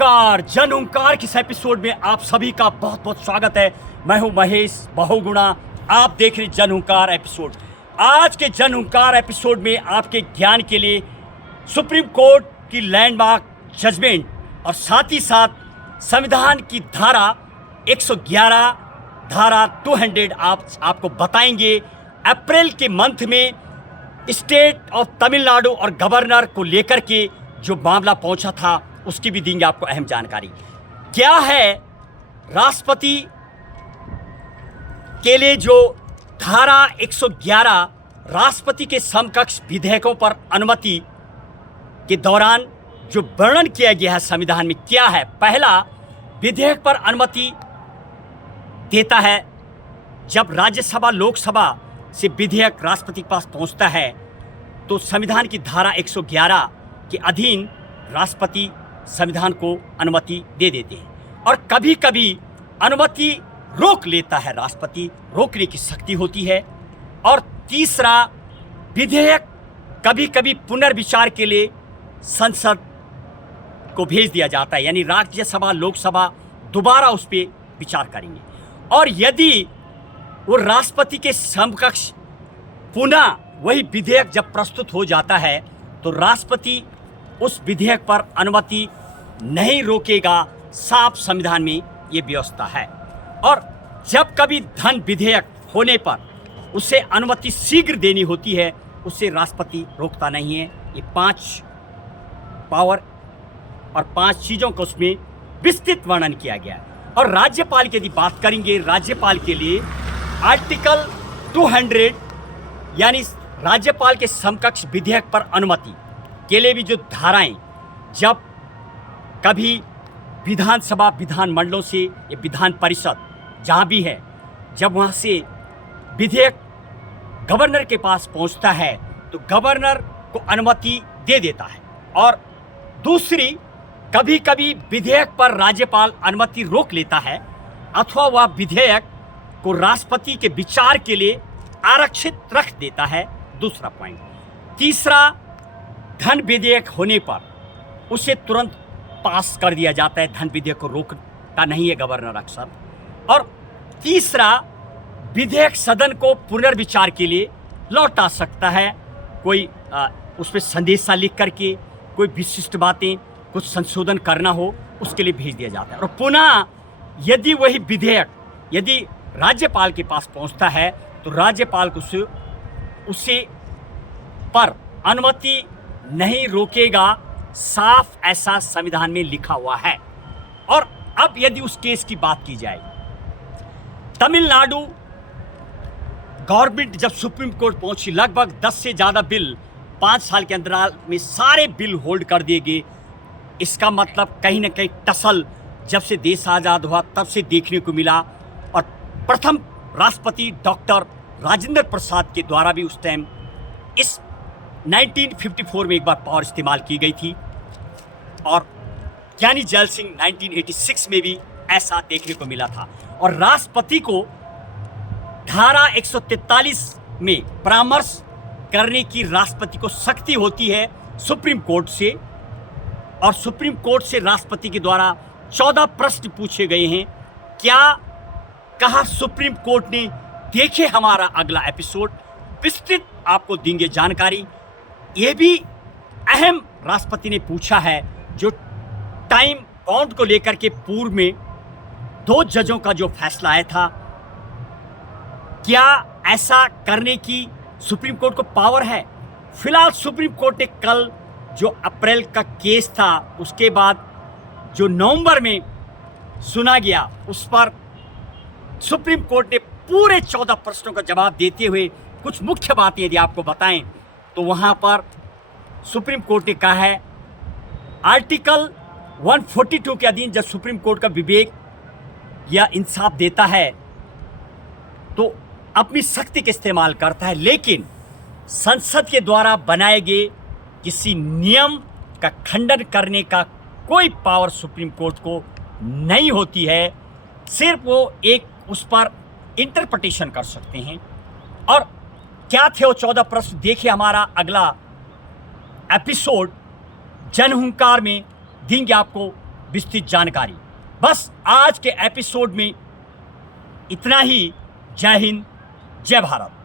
जन ओंकार किस एपिसोड में आप सभी का बहुत बहुत स्वागत है। मैं हूं महेश बहुगुणा। आप देख रहे जन ओंकार एपिसोड। आज के जन ओंकार एपिसोड में आपके ज्ञान के लिए सुप्रीम कोर्ट की लैंडमार्क जजमेंट और साथ ही साथ संविधान की धारा 111 धारा 200 आपको बताएंगे। अप्रैल के मंथ में स्टेट ऑफ तमिलनाडु और गवर्नर को लेकर के जो मामला पहुंचा था उसकी भी देंगे आपको अहम जानकारी। क्या है राष्ट्रपति के लिए जो धारा 111 राष्ट्रपति के समकक्ष विधेयकों पर अनुमति के दौरान जो वर्णन किया गया है संविधान में क्या है। पहला, विधेयक पर अनुमति देता है जब राज्यसभा लोकसभा से विधेयक राष्ट्रपति के पास पहुंचता है तो संविधान की धारा 111 के अधीन राष्ट्रपति संविधान को अनुमति दे देते हैं और कभी कभी अनुमति रोक लेता है। राष्ट्रपति रोकने की शक्ति होती है। और तीसरा, विधेयक कभी कभी पुनर्विचार के लिए संसद को भेज दिया जाता है, यानी राज्यसभा लोकसभा दोबारा उस पर विचार करेंगे। और यदि वो राष्ट्रपति के समकक्ष पुनः वही विधेयक जब प्रस्तुत हो जाता है तो राष्ट्रपति उस विधेयक पर अनुमति नहीं रोकेगा। साफ संविधान में ये व्यवस्था है। और जब कभी धन विधेयक होने पर उसे अनुमति शीघ्र देनी होती है, उसे राष्ट्रपति रोकता नहीं है। ये 5 पावर और 5 चीज़ों को उसमें विस्तृत वर्णन किया गया है। और राज्यपाल की यदि बात करेंगे, राज्यपाल के लिए आर्टिकल 200 यानी राज्यपाल के समकक्ष विधेयक पर अनुमति के लिए भी जो धाराएं, जब कभी विधानसभा विधानमंडलों से या विधान परिषद जहाँ भी है, जब वहाँ से विधेयक गवर्नर के पास पहुँचता है तो गवर्नर को अनुमति दे देता है। और दूसरी, कभी कभी विधेयक पर राज्यपाल अनुमति रोक लेता है अथवा वह विधेयक को राष्ट्रपति के विचार के लिए आरक्षित रख देता है। दूसरा पॉइंट। तीसरा, धन विधेयक होने पर उसे तुरंत पास कर दिया जाता है। धन विधेयक को रोकता नहीं है गवर्नर अक्सर। और तीसरा, विधेयक सदन को पुनर्विचार के लिए लौटा सकता है। कोई उस पर संदेशा लिख करके कोई विशिष्ट बातें, कुछ संशोधन करना हो, उसके लिए भेज दिया जाता है। और पुनः यदि वही विधेयक यदि राज्यपाल के पास पहुंचता है तो राज्यपाल को उसे पर अनुमति नहीं रोकेगा। साफ ऐसा संविधान में लिखा हुआ है। और अब यदि उस केस की बात की जाए, तमिलनाडु गवर्नमेंट जब सुप्रीम कोर्ट पहुंची, लगभग 10 से ज़्यादा बिल 5 साल के अंतराल में सारे बिल होल्ड कर दिए गए। इसका मतलब कहीं ना कहीं टसल जब से देश आज़ाद हुआ तब से देखने को मिला। और प्रथम राष्ट्रपति डॉक्टर राजेंद्र प्रसाद के द्वारा भी उस टाइम इस 1954 में एक बार पावर इस्तेमाल की गई थी। और ज्ञानी जैल सिंह 1986 में भी ऐसा देखने को मिला था। और राष्ट्रपति को धारा 143 में परामर्श करने की राष्ट्रपति को शक्ति होती है सुप्रीम कोर्ट से। और सुप्रीम कोर्ट से राष्ट्रपति के द्वारा 14 प्रश्न पूछे गए हैं। क्या कहा सुप्रीम कोर्ट ने, देखे हमारा अगला एपिसोड, विस्तृत आपको देंगे जानकारी। यह भी अहम राष्ट्रपति ने पूछा है जो टाइम बाउंड को लेकर के पूर्व में 2 जजों का जो फैसला आया था, क्या ऐसा करने की सुप्रीम कोर्ट को पावर है। फिलहाल सुप्रीम कोर्ट ने कल जो अप्रैल का केस था उसके बाद जो नवंबर में सुना गया, उस पर सुप्रीम कोर्ट ने पूरे 14 प्रश्नों का जवाब देते हुए कुछ मुख्य बातें यदि आपको बताएं तो वहां पर सुप्रीम कोर्ट ने कहा है, आर्टिकल 142 के अधीन जब सुप्रीम कोर्ट का विवेक या इंसाफ देता है तो अपनी शक्ति का इस्तेमाल करता है, लेकिन संसद के द्वारा बनाए गए किसी नियम का खंडन करने का कोई पावर सुप्रीम कोर्ट को नहीं होती है। सिर्फ वो एक उस पर इंटरप्रिटेशन कर सकते हैं। और क्या थे वो 14 प्रश्न, देखिए हमारा अगला एपिसोड जन हुंकार में देंगे आपको विस्तृत जानकारी। बस आज के एपिसोड में इतना ही। जय हिंद, जय भारत।